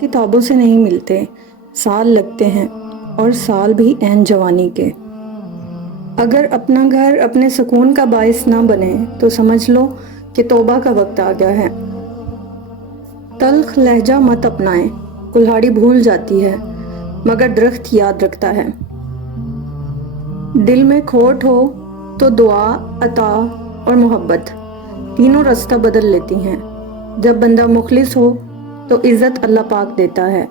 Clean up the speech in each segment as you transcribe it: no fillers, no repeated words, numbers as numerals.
کتابوں سے نہیں ملتے، سال لگتے ہیں، اور سال بھی عین جوانی کے۔ اگر اپنا گھر اپنے سکون کا باعث نہ بنے تو سمجھ لو کہ توبہ کا وقت آ گیا ہے۔ تلخ لہجہ مت اپنائیں، کلہاڑی بھول جاتی ہے مگر درخت یاد رکھتا ہے۔ دل میں کھوٹ ہو تو دعا، عطا اور محبت تینوں راستہ بدل لیتی ہیں۔ جب بندہ مخلص ہو تو عزت اللہ پاک دیتا ہے۔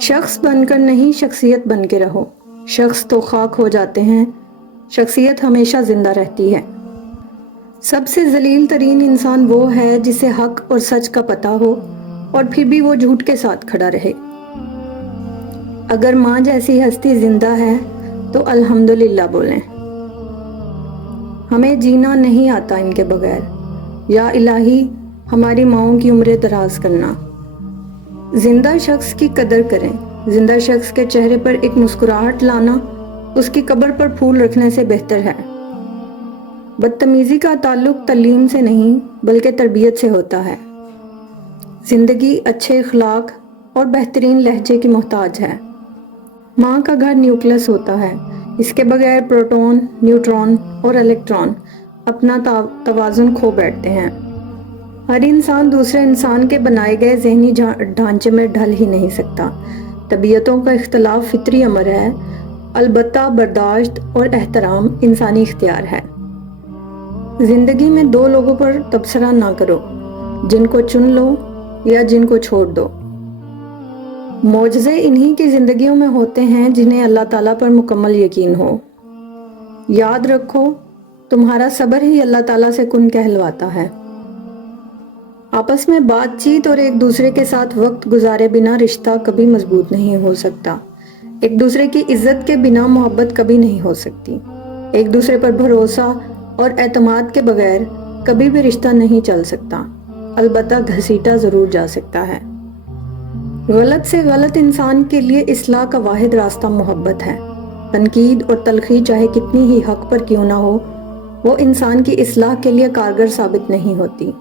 شخص بن کر نہیں، شخصیت بن کے رہو۔ شخص تو خاک ہو جاتے ہیں، شخصیت ہمیشہ زندہ رہتی ہے۔ سب سے ذلیل ترین انسان وہ ہے جسے حق اور سچ کا پتہ ہو اور پھر بھی وہ جھوٹ کے ساتھ کھڑا رہے۔ اگر ماں جیسی ہستی زندہ ہے تو الحمدللہ بولیں۔ ہمیں جینا نہیں آتا ان کے بغیر۔ یا الہی ہماری ماؤں کی عمریں دراز کرنا۔ زندہ شخص کی قدر کریں۔ زندہ شخص کے چہرے پر ایک مسکراہٹ لانا اس کی قبر پر پھول رکھنے سے بہتر ہے۔ بدتمیزی کا تعلق تعلیم سے نہیں بلکہ تربیت سے ہوتا ہے۔ زندگی اچھے اخلاق اور بہترین لہجے کی محتاج ہے۔ ماں کا گھر نیوکلس ہوتا ہے، اس کے بغیر پروٹون، نیوٹرون اور الیکٹران اپنا توازن کھو بیٹھتے ہیں۔ ہر انسان دوسرے انسان کے بنائے گئے ذہنی ڈھانچے میں ڈھل ہی نہیں سکتا۔ طبیعتوں کا اختلاف فطری امر ہے، البتہ برداشت اور احترام انسانی اختیار ہے۔ زندگی میں دو لوگوں پر تبصرہ نہ کرو، جن کو چن لو یا جن کو چھوڑ دو۔ معجزے انہی کی زندگیوں میں ہوتے ہیں جنہیں اللہ تعالیٰ پر مکمل یقین ہو۔ یاد رکھو، تمہارا صبر ہی اللہ تعالیٰ سے کن کہلواتا ہے۔ آپس میں بات چیت اور ایک دوسرے کے ساتھ وقت گزارے بنا رشتہ کبھی مضبوط نہیں ہو سکتا۔ ایک دوسرے کی عزت کے بنا محبت کبھی نہیں ہو سکتی۔ ایک دوسرے پر بھروسہ اور اعتماد کے بغیر کبھی بھی رشتہ نہیں چل سکتا، البتہ گھسیٹا ضرور جا سکتا ہے۔ غلط سے غلط انسان کے لیے اصلاح کا واحد راستہ محبت ہے۔ تنقید اور تلخی چاہے کتنی ہی حق پر کیوں نہ ہو، وہ انسان کی اصلاح کے لیے کارگر ثابت نہیں ہوتی۔